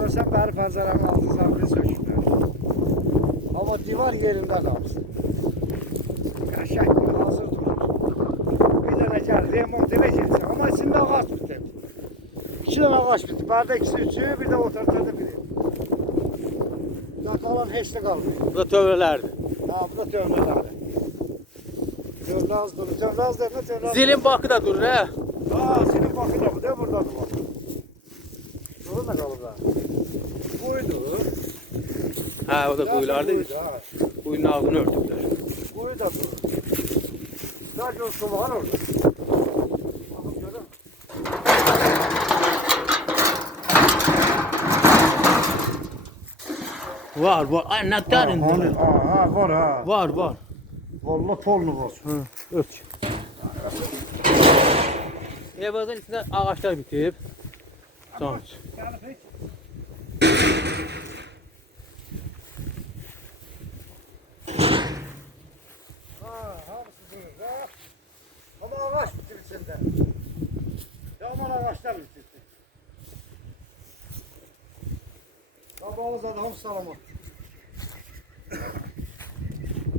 Görsen beri pencerenin altından bir söküler. Ama divar yerinde kalsın. Kaşak gibi hazır durur. Bir tane gel remont edeceksin ama içinde ağaç bitti. İki tane ağaç bitti. Berde ikisi üçü bir de otortada biri. Ya kalan hiç de kalmıyor. Bu da tövrelerdi. Ha bu da tövbelerdi. Tövlaz durur. Tövlaz derine tövlaz. Zilin bakı da durur he. Ha senin bakın da burada da kalır ha. Buydu. Ha o da ha. Kuyunun ağzını örtüpler. Buyu da durur. Sadece o sulağın orada. Bakın görün. Var var. Ay ne derin. Ha, hani- ha, ha, var ha. Var var. Vallahi polnu var. Ölç. Evazın içinde ağaçlar bitip. Sonuç. Yani pek. Ha, hamısı durur ha. Ama ağaç bitir içinde. Yaman ağaçlar bitirdi. Babamız adam salamat.